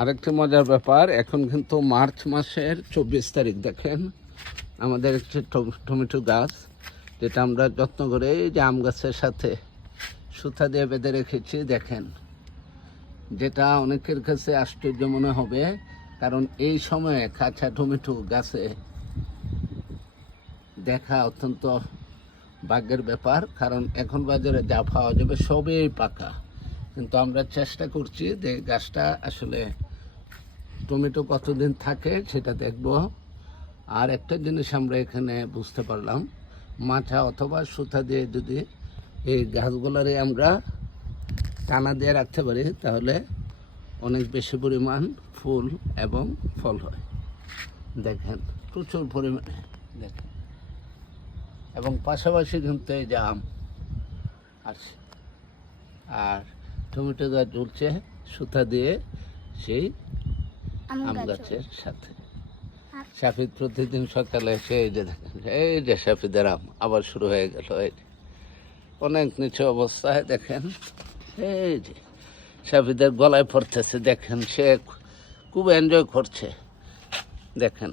আরেকটি মজার ব্যাপার, এখন কিন্তু মার্চ মাসের 24 তারিখ। দেখেন আমাদের একটি টমেটো গাছ, যেটা আমরা যত্ন করে এই যে আম গাছের সাথে সুতা দিয়ে বেঁধে রেখেছি। দেখেন, যেটা অনেকের কাছে আশ্চর্য মনে হবে, কারণ এই সময়ে কাঁচা টমেটো গাছে দেখা অত্যন্ত ভাগ্যের ব্যাপার, কারণ এখন বাজারে যা পাওয়া যাবে সবই পাকা। কিন্তু আমরা চেষ্টা করছি যে গাছটা আসলে টমেটো কতদিন থাকে সেটা দেখব। আর একটা জিনিস আমরা এখানে বুঝতে পারলাম, মাচা অথবা সুতা দিয়ে যদি এই গাছগুলোরে আমরা টানা দিয়ে রাখতে পারি, তাহলে অনেক বেশি পরিমাণ ফুল এবং ফল হয়। দেখেন প্রচুর পরিমাণে, দেখেন। এবং পাশাপাশি কিন্তু এই যে আম আছে, আর টমেটো গাছ ঝুলছে সুতা দিয়ে সেই আম গাছের সাথে। শাফিদ প্রতিদিন সকালে এসে এই যে দেখেন, এই যে শাফিদের আম আবার শুরু হয়ে গেল। এই যে অনেক নিচু অবস্থায়, দেখেন এই যে শাফিদের গলায় পড়তেছে। দেখেন সে খুব এনজয় করছে। দেখেন